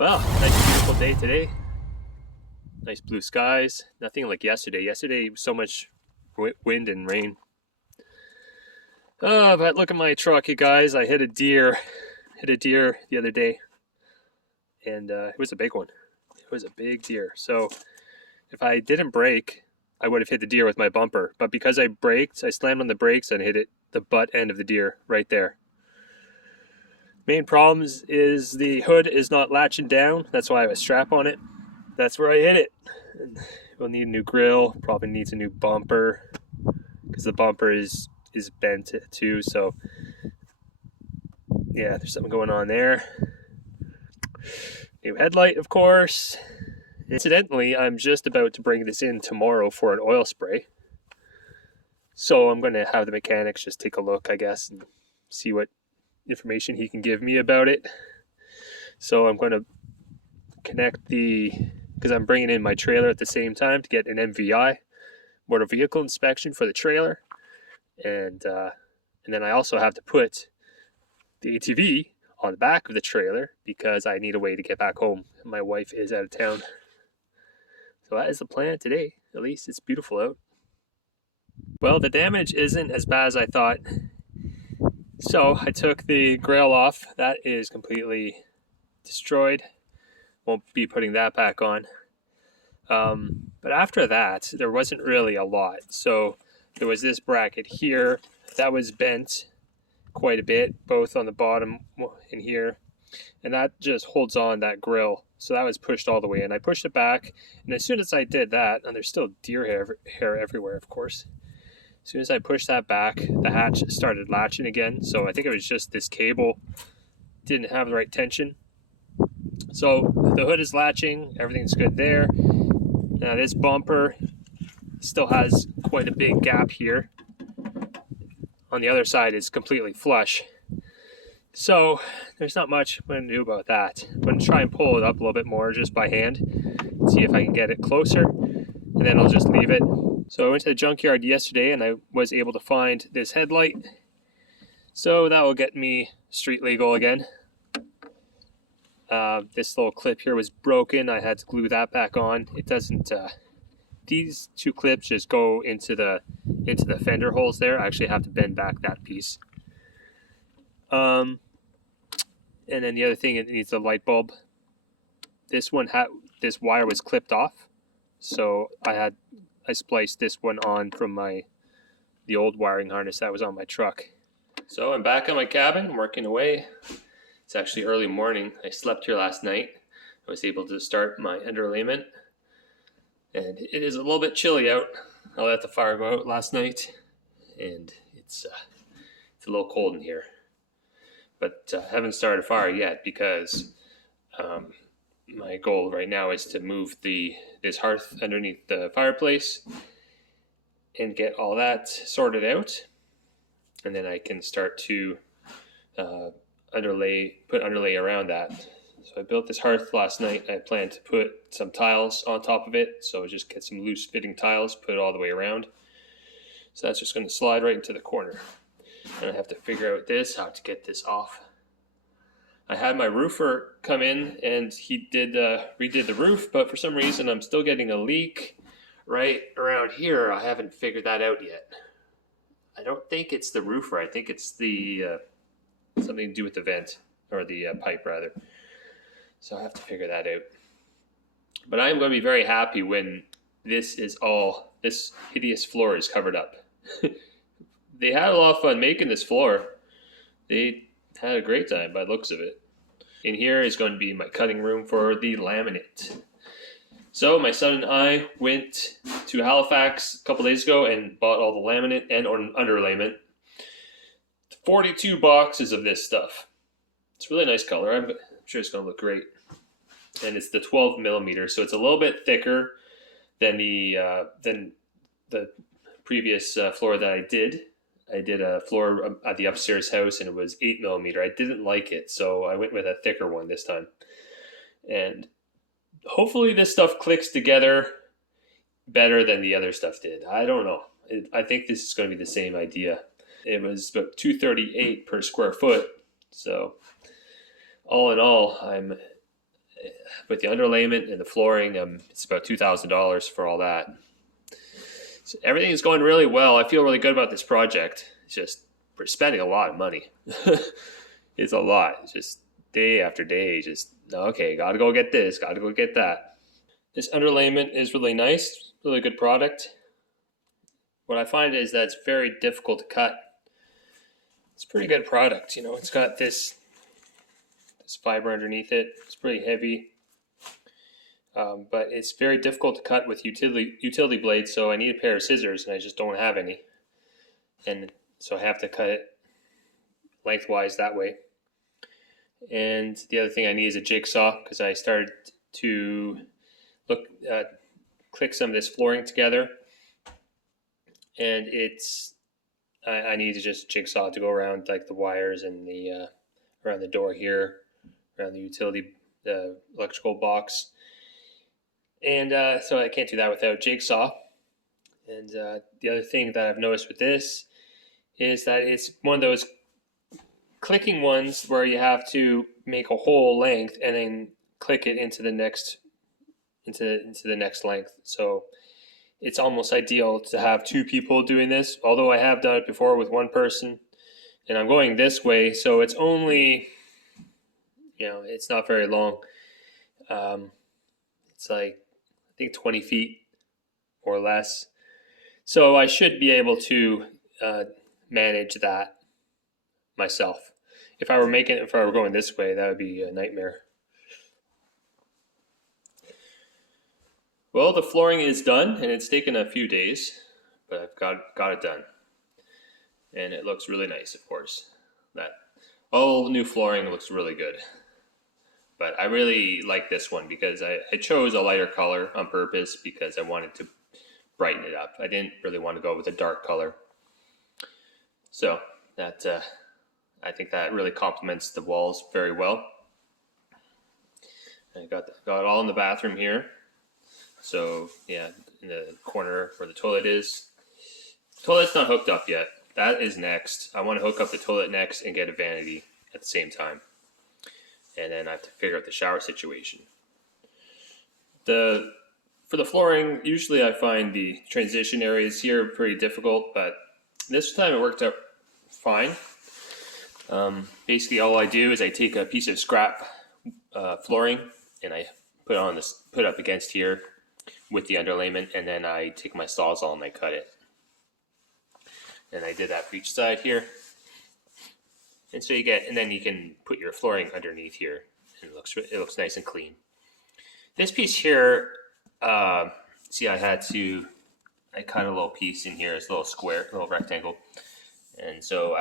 Well, nice beautiful day today. Nice blue skies. Nothing like yesterday. Yesterday was so much wind and rain. But look at my truck, you guys. I hit a deer. Hit a deer the other day, and it was a big one. It was a big deer. So if I didn't brake, I would have hit the deer with my bumper. But because I braked, I slammed on the brakes and hit it the butt end of the deer right there. Main problems is the hood is not latching down. That's why I have a strap on it. That's where I hit it. And we'll need a new grill. Probably needs a new bumper because the bumper is bent too. So yeah, there's something going on there. New headlight, of course. Incidentally, I'm just about to bring this in tomorrow for an oil spray. So I'm going to have the mechanics just take a look, I guess, and see what information he can give me about it. So I'm going to connect because I'm bringing in my trailer at the same time to get an MVI, motor vehicle inspection for the trailer. And then I also have to put the ATV on the back of the trailer because I need a way to get back home. My wife is out of town. So that is the plan today. At least it's beautiful out. Well, the damage isn't as bad as I thought. So I took the grill off. That is completely destroyed. Won't be putting that back on. But after that, there wasn't really a lot. So there was this bracket here that was bent quite a bit, both on the bottom and here. And that just holds on that grill. So that was pushed all the way in. I pushed it back, and as soon as I did that, and there's still deer hair everywhere, of course. As soon as I pushed that back, the hatch started latching again. So I think it was just this cable didn't have the right tension. So the hood is latching, everything's good there. Now this bumper still has quite a big gap here. On the other side is completely flush. So there's not much I'm going to do about that. I'm going to try and pull it up a little bit more just by hand, see if I can get it closer, and then I'll just leave it. So I went to the junkyard yesterday and I was able to find this headlight. So that will get me street legal again. This little clip here was broken. I had to glue that back on. It doesn't, these two clips just go into the fender holes there. I actually have to bend back that piece. And then the other thing, it needs a light bulb. This wire was clipped off, so I spliced this one on from the old wiring harness that was on my truck. So I'm back in my cabin, working away. It's actually early morning. I slept here last night. I was able to start my underlayment, and it is a little bit chilly out. I let the fire go out last night, and it's a little cold in here. But I haven't started a fire yet because my goal right now is to move this hearth underneath the fireplace and get all that sorted out, and then I can start to put underlay around that. So I built this hearth last night. I plan to put some tiles on top of it, so just get some loose fitting tiles, put it all the way around. So that's just going to slide right into the corner. And I have to figure out how to get this off. I had my roofer come in and he redid the roof, but for some reason I'm still getting a leak right around here. I haven't figured that out yet. I don't think it's the roofer. I think it's the something to do with the vent, or the pipe rather. So I have to figure that out. But I am going to be very happy when this hideous floor is covered up. They had a lot of fun making this floor. They had a great time by the looks of it. In here is going to be my cutting room for the laminate. So my son and I went to Halifax a couple days ago and bought all the laminate and underlayment. 42 boxes of this stuff. It's a really nice color. I'm sure it's going to look great. And it's the 12 millimeter, so it's a little bit thicker than the previous floor that I did. I did a floor at the upstairs house and it was 8 millimeter. I didn't like it, so I went with a thicker one this time. And hopefully this stuff clicks together better than the other stuff did. I don't know. I think this is going to be the same idea. It was about $238 per square foot. So all in all, with the underlayment and the flooring, it's about $2,000 for all that. So everything is going really well. I feel really good about this project. It's just we're spending a lot of money. It's a lot. It's just day after day. Just okay, got to go get this. Got to go get that. This underlayment is really nice. Really good product. What I find is that it's very difficult to cut. It's a pretty good product. It's got this fiber underneath it. It's pretty heavy. But it's very difficult to cut with utility blades, so I need a pair of scissors, and I just don't have any. And so I have to cut it lengthwise that way. And the other thing I need is a jigsaw, because I started to click some of this flooring together, and I need to just jigsaw to go around like the wires and the around the door here, around the electrical box. And so I can't do that without a jigsaw. And the other thing that I've noticed with this is that it's one of those clicking ones where you have to make a whole length and then click it into the next length. So it's almost ideal to have two people doing this, although I have done it before with one person. And I'm going this way, so it's only, it's not very long. It's like, I think 20 feet or less. So I should be able to manage that myself. If I were going this way, that would be a nightmare. Well, the flooring is done, and it's taken a few days, but I've got it done. And it looks really nice, of course. That all new flooring looks really good. But I really like this one because I chose a lighter color on purpose because I wanted to brighten it up. I didn't really want to go with a dark color. So that I think that really complements the walls very well. I got it all in the bathroom here. So yeah, in the corner where the toilet is. The toilet's not hooked up yet. That is next. I want to hook up the toilet next and get a vanity at the same time. And then I have to figure out the shower situation. For the flooring, usually I find the transition areas here pretty difficult, but this time it worked out fine. Basically, all I do is I take a piece of scrap flooring and I put up against here with the underlayment, and then I take my Sawzall and I cut it. And I did that for each side here. And so then you can put your flooring underneath here, and it looks nice and clean. This piece here, see, I cut a little piece in here, it's a little square, a little rectangle. And so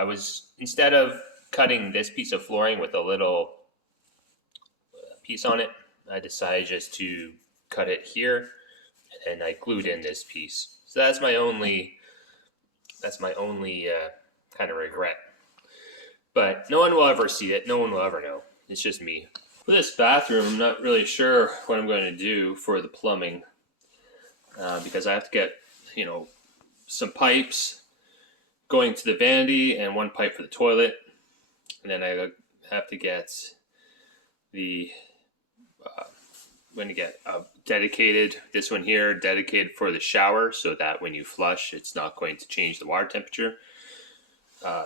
instead of cutting this piece of flooring with a little piece on it, I decided just to cut it here, and I glued in this piece. So that's my only kind of regret. But no one will ever see it. No one will ever know. It's just me. For this bathroom, I'm not really sure what I'm going to do for the plumbing because I have to get, some pipes going to the vanity and one pipe for the toilet. And then I have to get this one here, dedicated for the shower so that when you flush, it's not going to change the water temperature.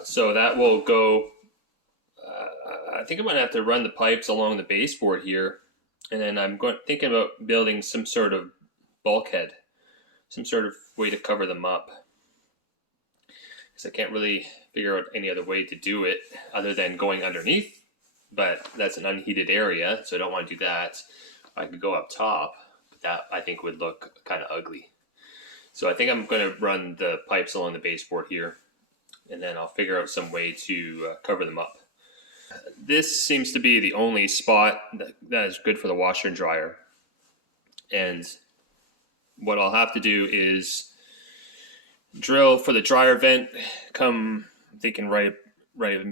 So that will go, I think I'm going to have to run the pipes along the baseboard here. And then I'm thinking about building some sort of bulkhead, some sort of way to cover them up. Because I can't really figure out any other way to do it other than going underneath. But that's an unheated area, so I don't want to do that. I could go up top, but that I think would look kind of ugly. So I think I'm going to run the pipes along the baseboard here, and then I'll figure out some way to cover them up. This seems to be the only spot that is good for the washer and dryer. And what I'll have to do is drill for the dryer vent, I'm thinking right in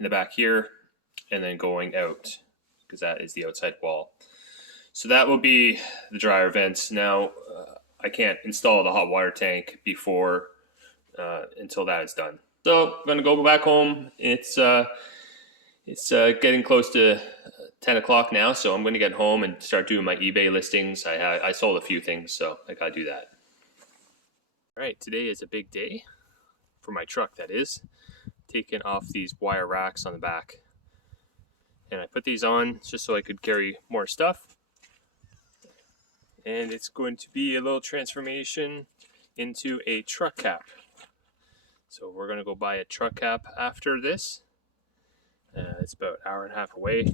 the back here, and then going out, because that is the outside wall. So that will be the dryer vents. Now, I can't install the hot water tank before until that is done. So I'm gonna go back home. It's getting close to 10 o'clock now, so I'm going to get home and start doing my eBay listings. I sold a few things, so I got to do that. All right, today is a big day for my truck, that is. Taking off these wire racks on the back. And I put these on just so I could carry more stuff. And it's going to be a little transformation into a truck cap. So we're going to go buy a truck cap after this. It's about an hour and a half away.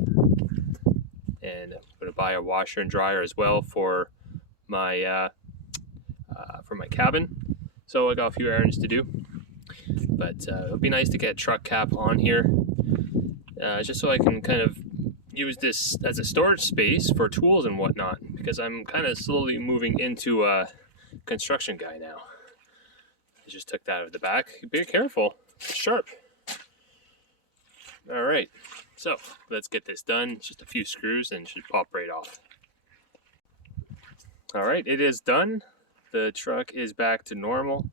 And I'm going to buy a washer and dryer as well for my cabin. So I got a few errands to do. But it'll be nice to get a truck cap on here. Just so I can kind of use this as a storage space for tools and whatnot, because I'm kind of slowly moving into a construction guy now. I just took that out of the back. Be careful, it's sharp. All right, so let's get this done. Just a few screws and it should pop right off. All right, it is done. The truck is back to normal.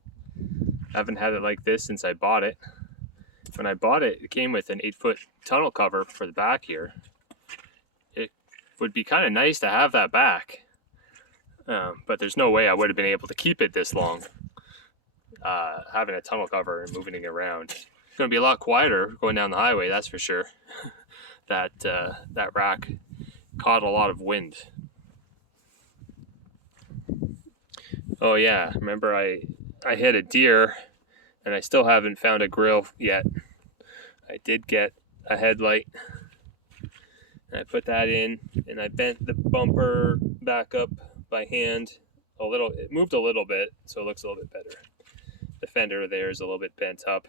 I haven't had it like this since I bought it. When I bought it, it came with an 8-foot tunnel cover for the back here. It would be kind of nice to have that back, but there's no way I would have been able to keep it this long. Having a tunnel cover and moving it around. It's going to be a lot quieter going down the highway, that's for sure. That rack caught a lot of wind. Oh yeah, remember I hit a deer and I still haven't found a grill yet. I did get a headlight and I put that in and I bent the bumper back up by hand a little. It moved a little bit, so it looks a little bit better. The fender there is a little bit bent up.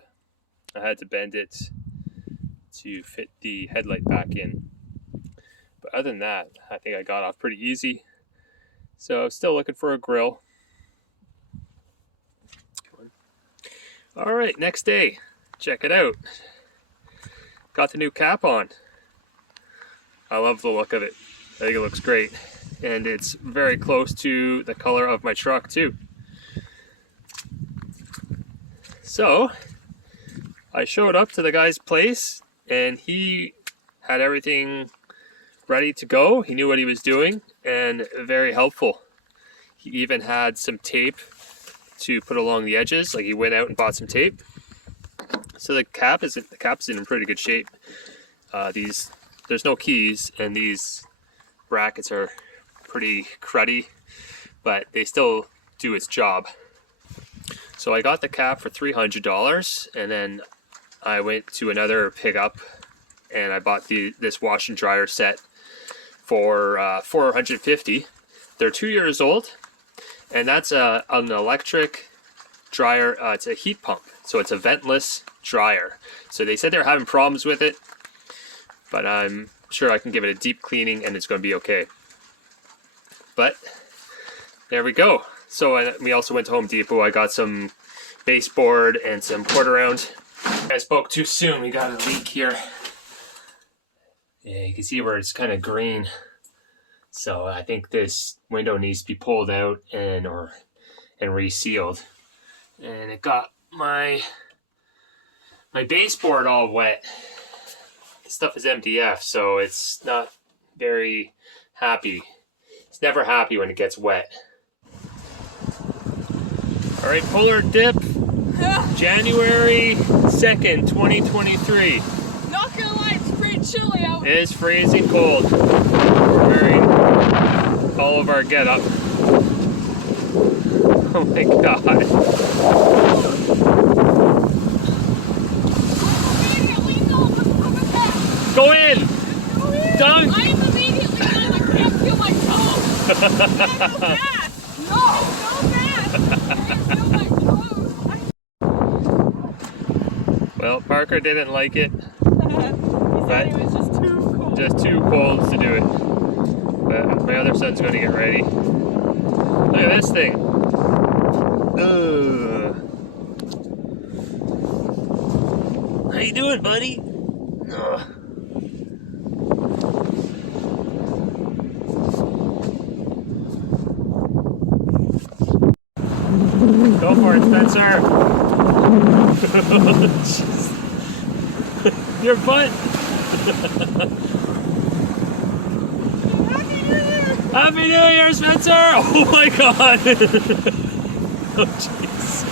I had to bend it to fit the headlight back in. But other than that, I think I got off pretty easy. So I'm still looking for a grill. All right, next day, check it out. Got the new cap on. I love the look of it. I think it looks great. And it's very close to the color of my truck too. So, I showed up to the guy's place and he had everything ready to go. He knew what he was doing and very helpful. He even had some tape to put along the edges. Like, he went out and bought some tape. So the cap's in pretty good shape. There's no keys and these brackets are pretty cruddy, but they still do its job. So I got the cap for $300 and then I went to another pickup and I bought this wash and dryer set for $450. They're 2 years old. And that's an electric dryer. It's a heat pump, so it's a ventless dryer. So they said they're having problems with it, but I'm sure I can give it a deep cleaning and it's going to be okay. But there we go. So we also went to Home Depot. I got some baseboard and some quarter round. I spoke too soon. We got a leak here. Yeah, you can see where it's kind of green. So I think this window needs to be pulled out and resealed. And it got my baseboard all wet. This stuff is MDF, so it's not very happy. It's never happy when it gets wet. All right, polar dip, January 2nd, 2023. Not gonna lie, it's pretty chilly out. It is freezing cold. We're wearing all of our getup. Oh my god. Go in! Dunk! I am immediately done. I can't feel my toes. Go fast! No, go fast! I can't feel my toes. Well, Parker didn't like it. He said it was just too cold. Just too cold to do it. But my other son's going to get ready. Look at this thing. Ugh. How you doing, buddy? Ugh. Go for it, Spencer. Your butt. Happy New Year, Spencer! Oh my god! Oh jeez.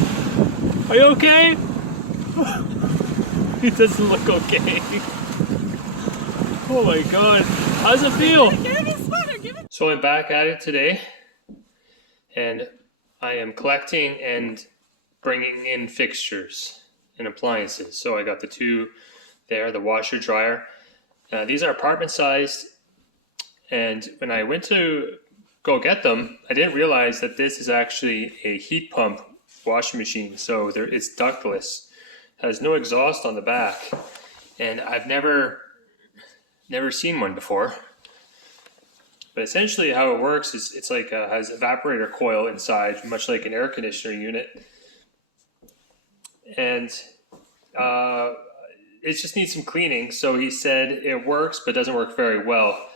Are you okay? He doesn't look okay. Oh my god. How does it feel? Give him his sweater, give him. So I'm back at it today, and I am collecting and bringing in fixtures and appliances. So I got the two there, the washer dryer. These are apartment sized, and when I went to go get them, I didn't realize that this is actually a heat pump washing machine. So it's ductless, has no exhaust on the back, and I've never seen one before. But essentially how it works is it's like has evaporator coil inside, much like an air conditioner unit. And it just needs some cleaning. So he said it works, but doesn't work very well.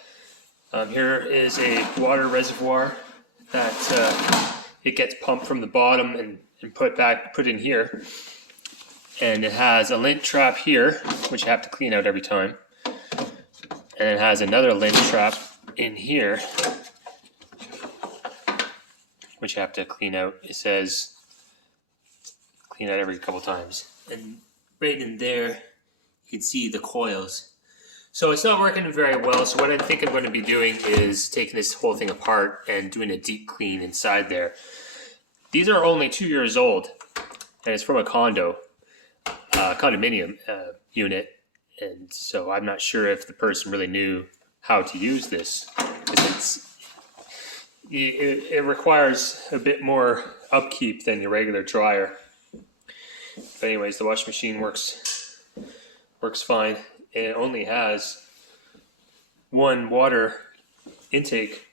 Here is a water reservoir that it gets pumped from the bottom and put in here. And it has a lint trap here, which you have to clean out every time. And it has another lint trap in here, which you have to clean out. It says clean out every couple times. And right in there, you can see the coils. So it's not working very well. So what I think I'm going to be doing is taking this whole thing apart and doing a deep clean inside there. These are only 2 years old, and it's from a condominium unit. And so I'm not sure if the person really knew how to use this. It requires a bit more upkeep than your regular dryer. But anyways, the washing machine works fine. It only has one water intake,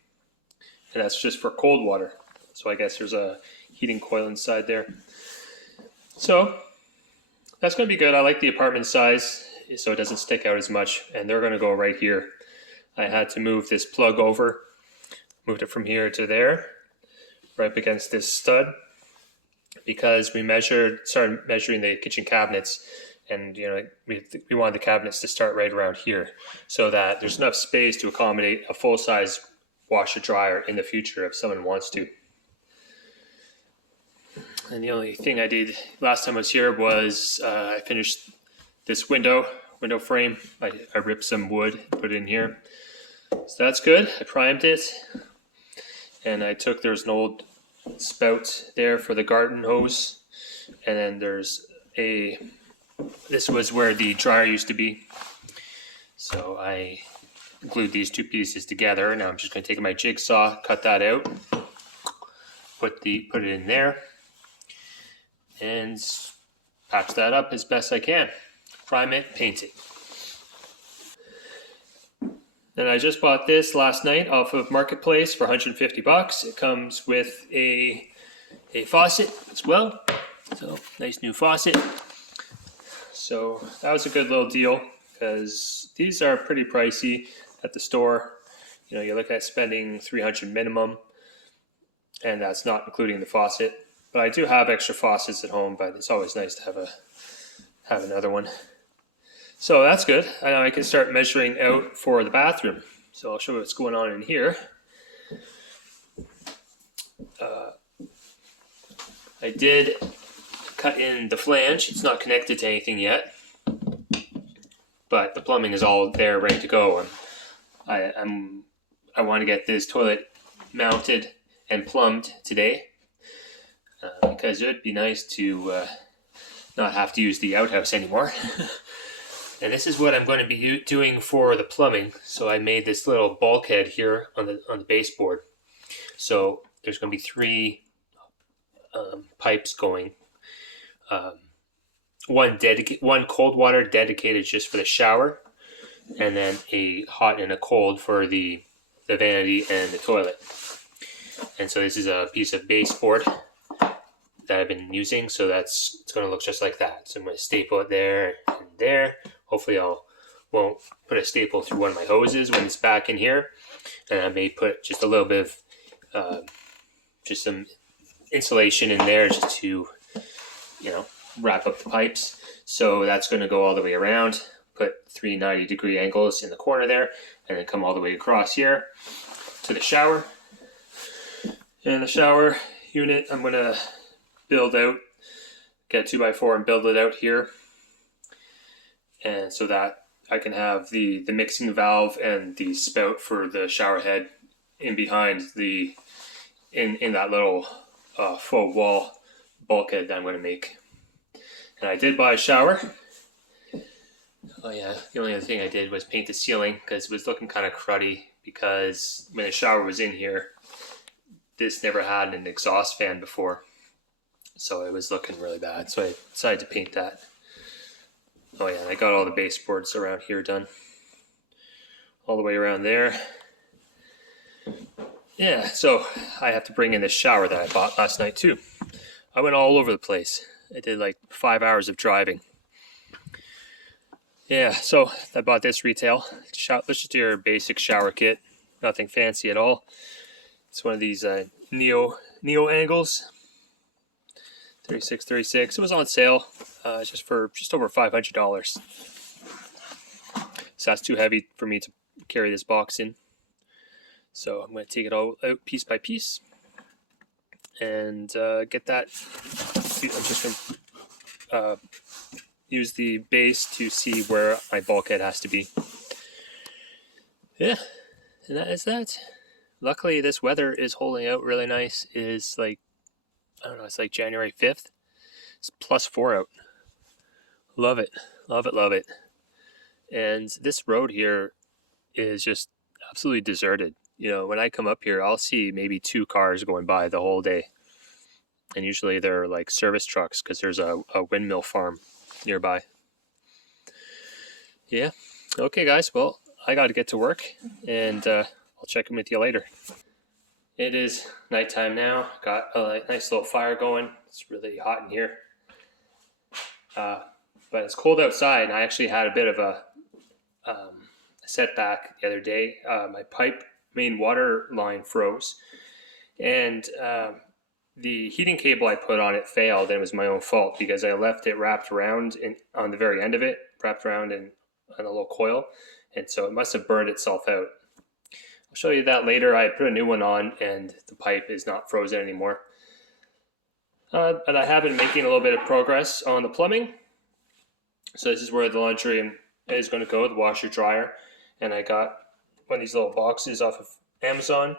and that's just for cold water. So I guess there's a heating coil inside there. So that's going to be good. I like the apartment size, so it doesn't stick out as much, and they're going to go right here. I had to move this plug over, moved it from here to there, right up against this stud, because we started measuring the kitchen cabinets, and we wanted the cabinets to start right around here, so that there's enough space to accommodate a full-size washer dryer in the future if someone wants to. And the only thing I did last time I was here was I finished this window frame. I ripped some wood, put it in here. So that's good. I primed it, and there's an old spout there for the garden hose, and then this was where the dryer used to be. So I glued these two pieces together. Now I'm just going to take my jigsaw, cut that out, put it in there, and patch that up as best I can. Prime it, paint it. Then I just bought this last night off of Marketplace for $150. It comes with a faucet as well. So nice new faucet. So that was a good little deal, because these are pretty pricey at the store. You look at spending $300 minimum, and that's not including the faucet. But I do have extra faucets at home, but it's always nice to have another one. So that's good. Now I can start measuring out for the bathroom. So I'll show you what's going on in here. I did cut in the flange. It's not connected to anything yet, but the plumbing is all there, ready to go. I want to get this toilet mounted and plumbed today, because it would be nice to not have to use the outhouse anymore. And this is what I'm going to be doing for the plumbing. So I made this little bulkhead here on the baseboard. So there's going to be 3 pipes going. One cold water dedicated just for the shower, and then a hot and a cold for the vanity and the toilet. And so this is a piece of baseboard that I've been using, so it's going to look just like that. So I'm going to staple it there and there. Hopefully won't put a staple through one of my hoses when it's back in here. And I may put just a little bit of just some insulation in there just to wrap up the pipes. So that's going to go all the way around, put 3 90-degree angles in the corner there, and then come all the way across here. to the shower. And the shower unit, I'm going to build out, get a 2x4 and build it out here. And so that I can have the mixing valve and the spout for the shower head in behind in that little faux wall bulkhead that I'm going to make. And I did buy a shower. Oh yeah, the only other thing I did was paint the ceiling because it was looking kind of cruddy, because when the shower was in here, this never had an exhaust fan before. So it was looking really bad. So I decided to paint that. Oh yeah, and I got all the baseboards around here done. All the way around there. Yeah, so I have to bring in this shower that I bought last night too. I went all over the place. I did like 5 hours of driving. Yeah, so I bought this retail. Let's just do your basic shower kit. Nothing fancy at all. It's one of these Neo angles. 36. It was on sale just over $500. So that's too heavy for me to carry this box in. So I'm going to take it all out piece by piece and get that. I'm just going to use the base to see where my bulkhead has to be. Yeah, and that is that. Luckily, this weather is holding out really nice. It is like, I don't know, it's like January 5th. It's +4 out. Love it. And this road here is just absolutely deserted. You know, when I come up here, I'll see maybe 2 cars going by the whole day. And usually they're like service trucks because there's a windmill farm nearby. Yeah. Okay, guys. Well, I got to get to work, and I'll check in with you later. It is nighttime now. Got a nice little fire going. It's really hot in here. But it's cold outside, and I actually had a bit of a setback the other day. My main water line froze, and the heating cable I put on it failed, and it was my own fault because I left it wrapped around on the very end of it, wrapped around in a little coil, and so it must have burned itself out. I'll show you that later. I put a new one on, and the pipe is not frozen anymore. But I have been making a little bit of progress on the plumbing. So this is where the laundry room is going to go, the washer dryer. And I got one of these little boxes off of Amazon.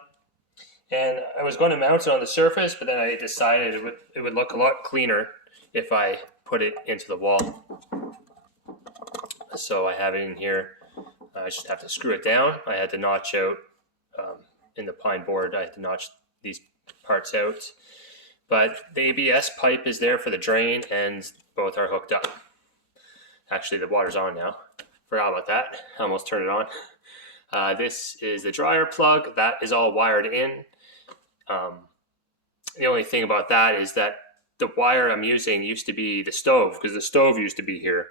And I was going to mount it on the surface, but then I decided it would look a lot cleaner if I put it into the wall. So I have it in here. I just have to screw it down. I had to notch out in the pine board. I had to notch these parts out. But the ABS pipe is there for the drain, and both are hooked up. Actually, the water's on now. Forgot about that. I almost turned it on. This is the dryer plug. That is all wired in. The only thing about that is that the wire I'm using used to be the stove, because the stove used to be here.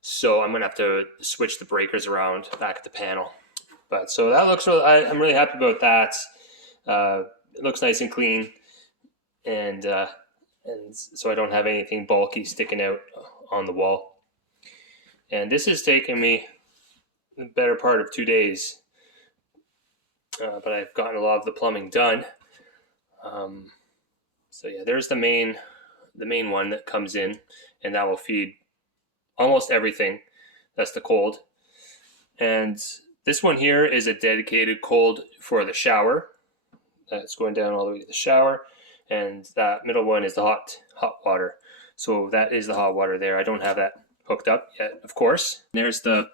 So I'm going to have to switch the breakers around back at the panel. But so that looks really, I'm really happy about that. It looks nice and clean. And so I don't have anything bulky sticking out on the wall. And this has taken me the better part of 2 days. But I've gotten a lot of the plumbing done. So yeah, there's the main one that comes in, and that will feed almost everything. That's the cold. And this one here is a dedicated cold for the shower. That's going down all the way to the shower. And that middle one is the hot water. So that is the hot water there. I don't have that hooked up yet, of course. There's the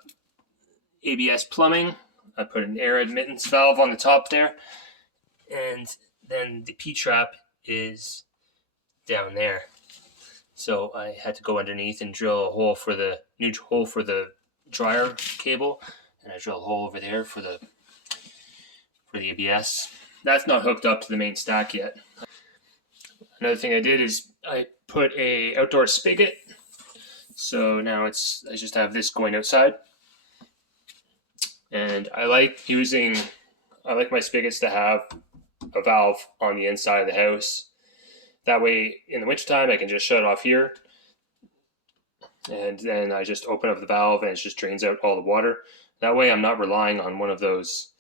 ABS plumbing. I put an air admittance valve on the top there. And then the P-trap is down there. So I had to go underneath and drill a hole for the new hole for the dryer cable, and I drilled a hole over there for the ABS. That's not hooked up to the main stack yet. Another thing I did is I put a outdoor spigot. So now I just have this going outside. And I like my spigots to have a valve on the inside of the house. That way, in the wintertime, I can just shut it off here. And then I just open up the valve and it just drains out all the water. That way I'm not relying on one of those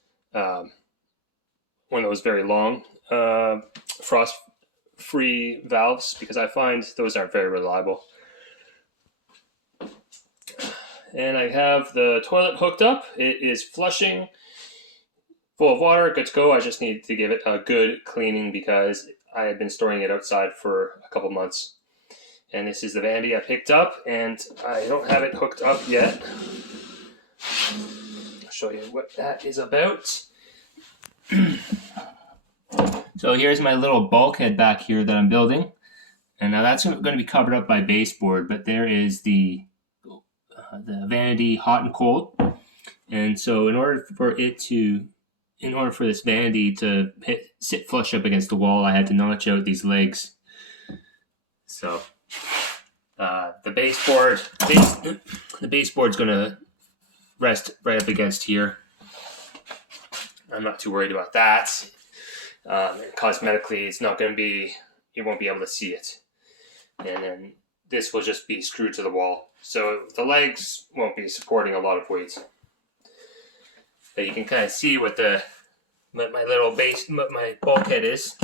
one of those very long frost-free valves, because I find those aren't very reliable. And I have the toilet hooked up. It is flushing, full of water, good to go. I just need to give it a good cleaning because I had been storing it outside for a couple months. And this is the vanity I picked up, and I don't have it hooked up yet. I'll show you what that is about. So here's my little bulkhead back here that I'm building. And now that's going to be covered up by baseboard, but there is the vanity hot and cold. And so in order for this vanity to sit flush up against the wall, I had to notch out these legs. So the baseboard's going to rest right up against here. I'm not too worried about that. Cosmetically, it's not going to be, you won't be able to see it. And then this will just be screwed to the wall. So the legs won't be supporting a lot of weight. But you can kind of see what my little my bulkhead is.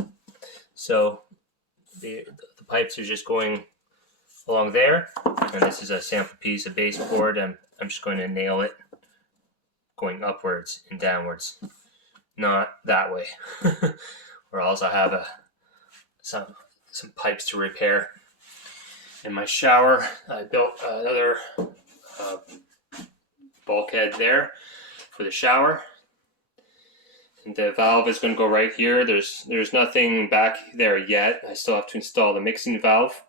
So the pipes are just going along there. And this is a sample piece of baseboard. I'm just going to nail it going upwards and downwards. Not that way. Or else I have some pipes to repair. In my shower, I built another bulkhead there for the shower. And the valve is going to go right here. There's nothing back there yet. I still have to install the mixing valve.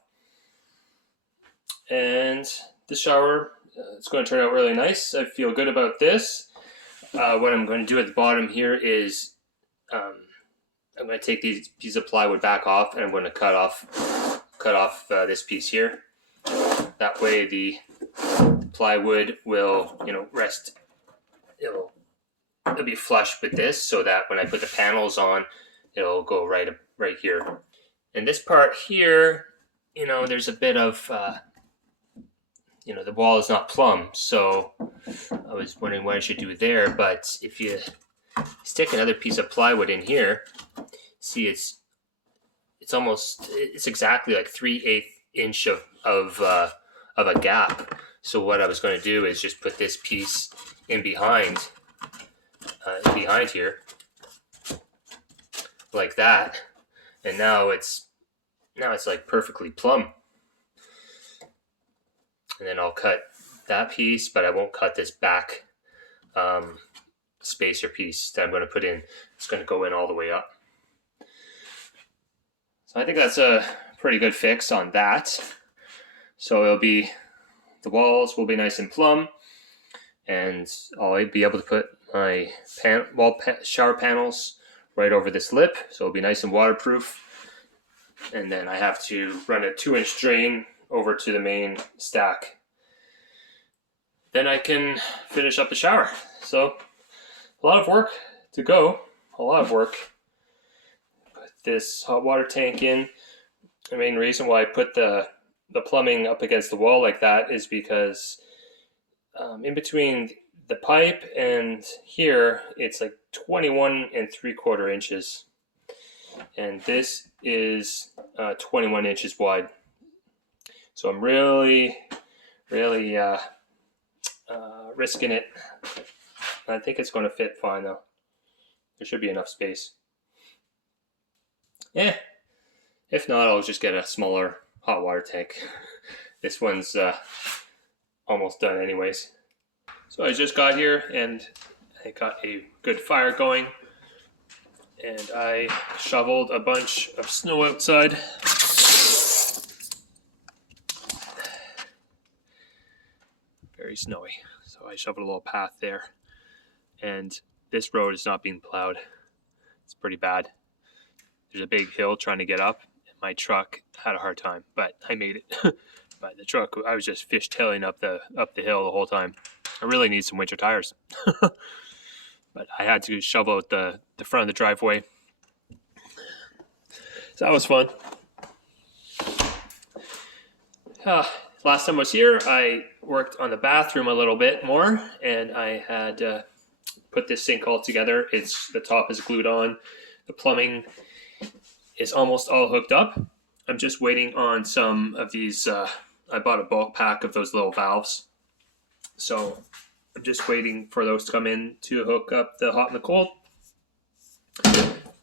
And the shower, it's going to turn out really nice. I feel good about this. What I'm going to do at the bottom here is I'm going to take these pieces of plywood back off, and I'm going to cut off this piece here. That way the plywood will, rest. It'll be flush with this, so that when I put the panels on, it'll go right here. And this part here, there's a bit of the wall is not plumb, so I was wondering what I should do there. But if you stick another piece of plywood in here, see it's exactly like 3/8 inch of a gap. So what I was going to do is just put this piece in behind here, like that, and now it's like perfectly plumb. And then I'll cut that piece, but I won't cut this back spacer piece that I'm going to put in. It's going to go in all the way up. So I think that's a pretty good fix on that. So the walls will be nice and plumb, and I'll be able to put my shower panels right over this lip, so it'll be nice and waterproof. And then I have to run a 2-inch drain over to the main stack. Then I can finish up the shower. So a lot of work to go, a lot of work. Put this hot water tank in. The main reason why I put the plumbing up against the wall like that is because in between the pipe and here, it's like 21 3/4 inches. And this is 21 inches wide. So I'm really risking it. I think it's going to fit fine though. There should be enough space. Yeah. If not, I'll just get a smaller hot water tank. This one's almost done anyways. So I just got here and I got a good fire going. And I shoveled a bunch of snow outside. Very snowy. So I shoveled a little path there. And this road is not being plowed. It's pretty bad. There's a big hill trying to get up. And my truck had a hard time, but I made it. But the truck, I was just fishtailing up the hill the whole time. I really need some winter tires. But I had to shovel out the front of the driveway. So that was fun. Last time I was here, I worked on the bathroom a little bit more, and I had put this sink all together. The top is glued on. The plumbing is almost all hooked up. I'm just waiting on some of these. I bought a bulk pack of those little valves. So I'm just waiting for those to come in to hook up the hot and the cold.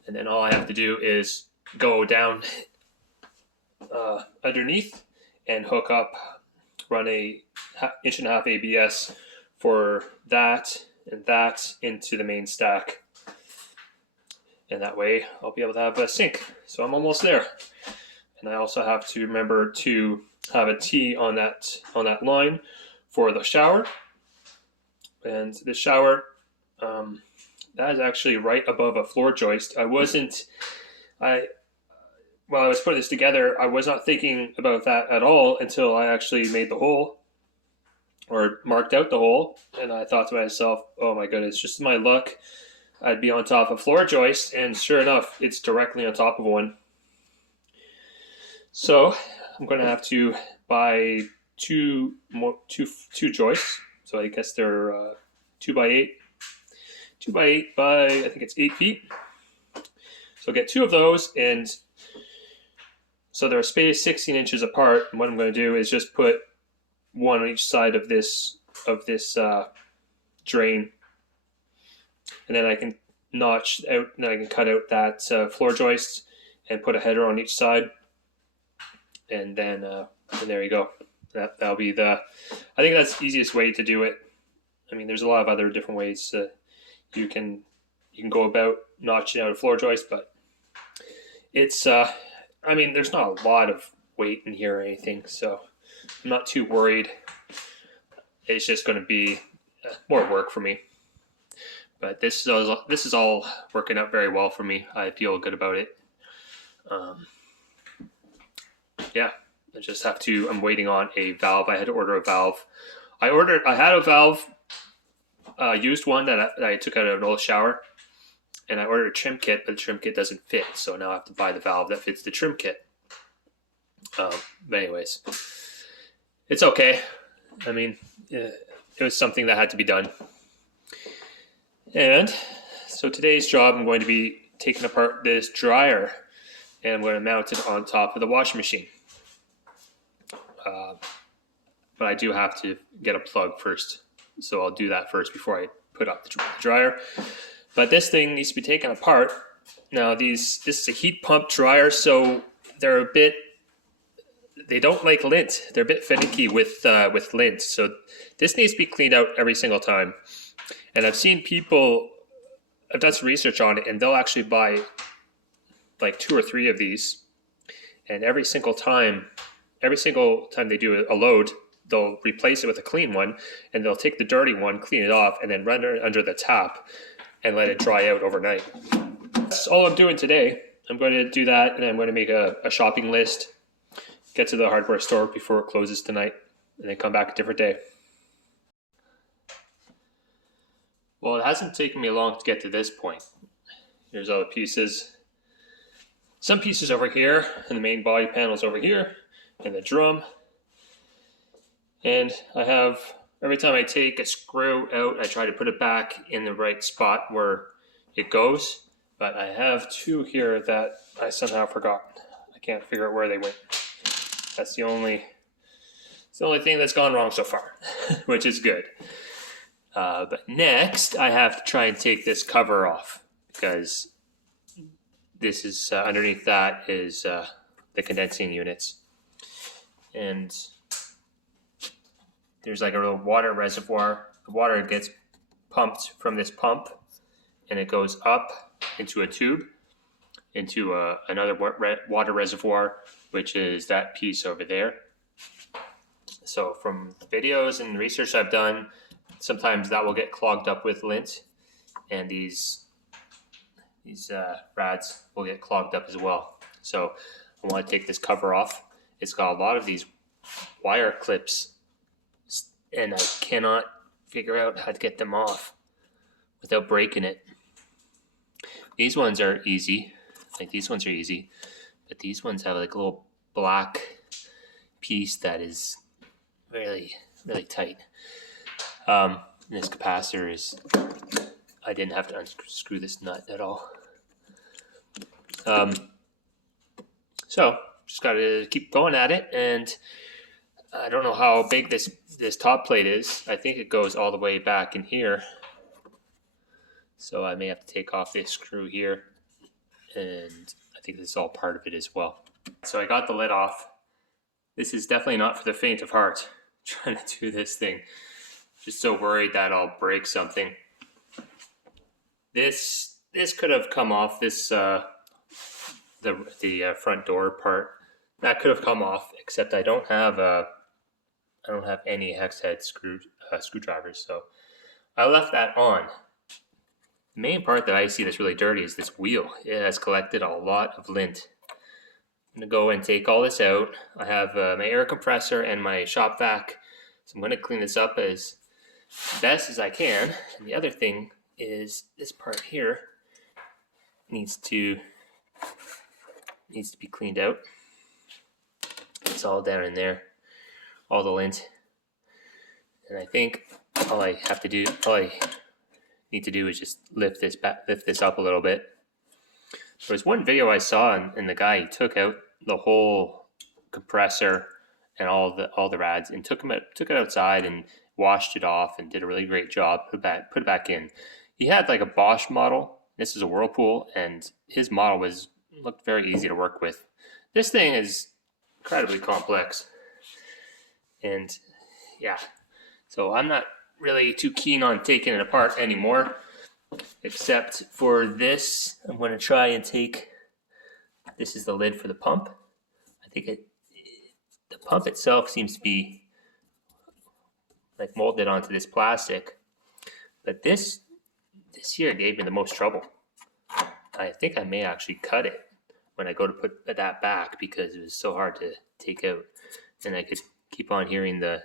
And then all I have to do is go down underneath and hook up, run a 1.5 inch ABS for that and that into the main stack. And that way I'll be able to have a sink. So I'm almost there. And I also have to remember to have a T on that line for the shower. And the shower, that is actually right above a floor joist. While I was putting this together, I was not thinking about that at all until I actually made the hole or marked out the hole. And I thought to myself, oh my goodness, just my luck, I'd be on top of floor joist. And sure enough, it's directly on top of one. So I'm going to have to buy two joists. So I guess they're 2x8. 2x8 by, I think it's 8 feet. So I'll get two of those, and so they're spaced 16 inches apart. And what I'm going to do is just put one on each side of this drain, and then I can notch out, and I can cut out that floor joist and put a header on each side, and then and there you go. That'll be I think that's the easiest way to do it. I mean, there's a lot of other different ways you can go about notching out a floor joist, but it's I mean, there's not a lot of weight in here or anything, so I'm not too worried. It's just going to be more work for me, but this is all working out very well for me. I feel good about it. Yeah, I'm waiting on a valve. I had to order a valve. I had a valve, used one that I took out of an old shower, and I ordered a trim kit, but the trim kit doesn't fit, so now I have to buy the valve that fits the trim kit. But anyways, it's okay. I mean, it was something that had to be done. And so today's job, I'm going to be taking apart this dryer, and I'm going to mount it on top of the washing machine. But I do have to get a plug first, so I'll do that first before I put up the dryer. But this thing needs to be taken apart. Now this is a heat pump dryer, so they don't like lint. They're a bit finicky with lint, so this needs to be cleaned out every single time. And I've seen people, I've done some research on it, and they'll actually buy like 2 or 3 of these, and every single time they do a load, they'll replace it with a clean one, and they'll take the dirty one, clean it off, and then run it under the tap and let it dry out overnight. That's all I'm doing today. I'm going to do that, and I'm going to make a shopping list, get to the hardware store before it closes tonight, and then come back a different day. Well, it hasn't taken me long to get to this point. Here's all the pieces. Some pieces over here, and the main body panels over here, and the drum. And I have, every time I take a screw out, I try to put it back in the right spot where it goes. But I have 2 here that I somehow forgot. I can't figure out where they went. That's the only thing that's gone wrong so far, which is good. But next, I have to try and take this cover off, because this is underneath that is the condensing units, and there's like a little water reservoir. The water gets pumped from this pump, and it goes up into a tube, into another water reservoir, which is that piece over there. So from videos and research I've done, sometimes that will get clogged up with lint, and these rads will get clogged up as well. So I want to take this cover off. It's got a lot of these wire clips, and I cannot figure out how to get them off without breaking it. These ones are easy. Like, these ones are easy, but these ones have like a little black piece that is really, really tight. This capacitor is, I didn't have to unscrew this nut at all. So just got to keep going at it, and I don't know how big this top plate is. I think it goes all the way back in here, so I may have to take off this screw here, and I think this is all part of it as well. So I got the lid off. This is definitely not for the faint of heart, trying to do this thing. Just so worried that I'll break something. This could have come off, this the front door part. That could have come off, except I don't have any hex head screwdrivers, so I left that on. The main part that I see that's really dirty is this wheel. It has collected a lot of lint. I'm gonna go and take all this out. I have my air compressor and my shop vac, so I'm gonna clean this up as best as I can. And the other thing is this part here needs to be cleaned out. It's all down in there, all the lint. And I think all I need to do is just lift this up a little bit. There was one video I saw, and the guy, he took out the whole compressor and all the rads and took it outside and washed it off and did a really great job. Put it back in. He had like a Bosch model. This is a Whirlpool, and his model looked very easy to work with. This thing is incredibly complex, and yeah, so I'm not really too keen on taking it apart anymore, except for this. I'm going to try and take, this is the lid for the pump. I think the pump itself seems to be like molded onto this plastic, but this here gave me the most trouble. I think I may actually cut it when I go to put that back because it was so hard to take out, and I could keep on hearing the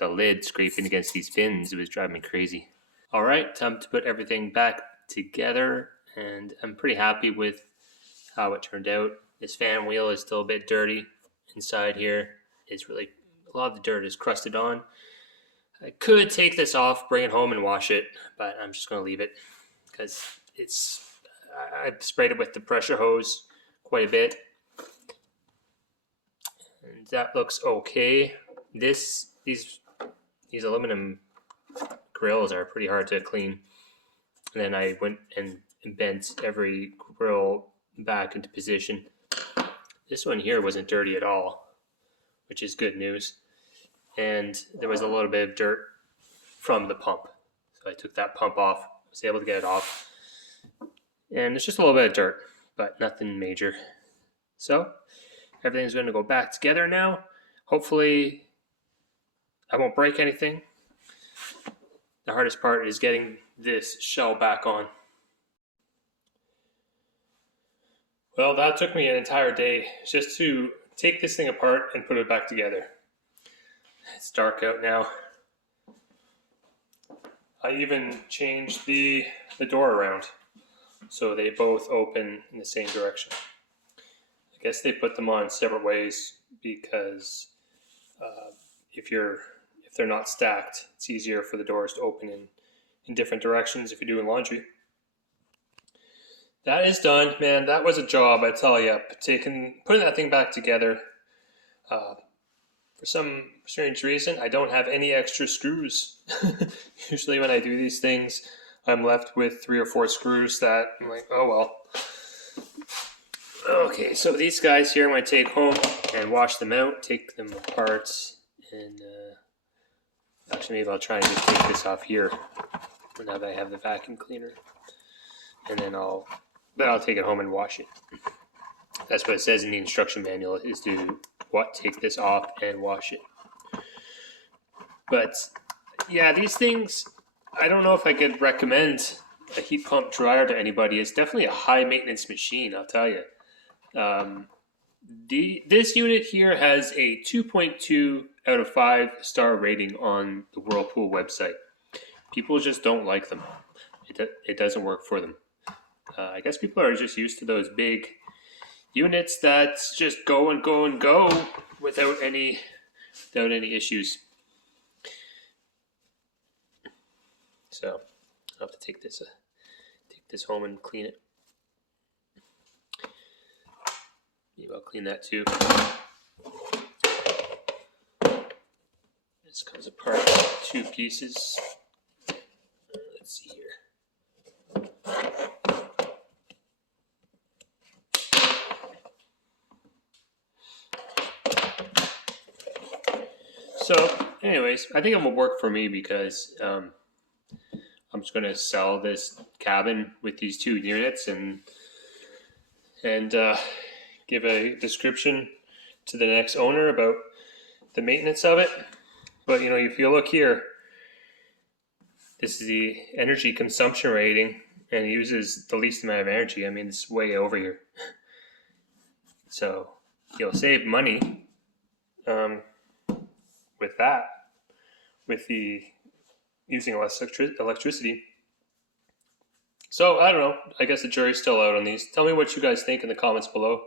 lid scraping against these fins. It was driving me crazy. All right, time to put everything back together, and I'm pretty happy with how it turned out. This fan wheel is still a bit dirty. Inside here is really, a lot of the dirt is crusted on. I could take this off, bring it home and wash it, but I'm just going to leave it because I sprayed it with the pressure hose quite a bit, and that looks okay. These aluminum grills are pretty hard to clean, and then I went and bent every grill back into position. This one here wasn't dirty at all, which is good news. And there was a little bit of dirt from the pump, so I took that pump off, was able to get it off, and it's just a little bit of dirt, but nothing major. So everything's going to go back together now. Hopefully I won't break anything. The hardest part is getting this shell back on. Well, that took me an entire day just to take this thing apart and put it back together. It's dark out now. I even changed the door around so they both open in the same direction. I guess they put them on separate ways because if they're not stacked, it's easier for the doors to open in different directions if you're doing laundry. That is done, man. That was a job, I tell you. Putting that thing back together. For some strange reason, I don't have any extra screws. Usually when I do these things, I'm left with 3 or 4 screws that I'm like, oh well. Okay, so these guys here I'm going to take home and wash them out, take them apart, and actually maybe I'll try and just take this off here now that I have the vacuum cleaner. And then I'll take it home and wash it. That's what it says in the instruction manual, is to take this off and wash it. But yeah, these things, I don't know if I could recommend a heat pump dryer to anybody. It's definitely a high maintenance machine, I'll tell you. This unit here has a 2.2 out of 5 star rating on the Whirlpool website. People just don't like them. It doesn't work for them. I guess people are just used to those big units that just go and go and go without any issues. So I'll have to take this home and clean it. I'll clean that too. This comes apart in 2 pieces. Let's see here. So, anyways, I think it will work for me because I'm just going to sell this cabin with these 2 units and give a description to the next owner about the maintenance of it. But you know, if you look here, this is the energy consumption rating, and it uses the least amount of energy. I mean, it's way over here. So you'll save money with that, with the using less electricity. So I don't know. I guess the jury's still out on these. Tell me what you guys think in the comments below.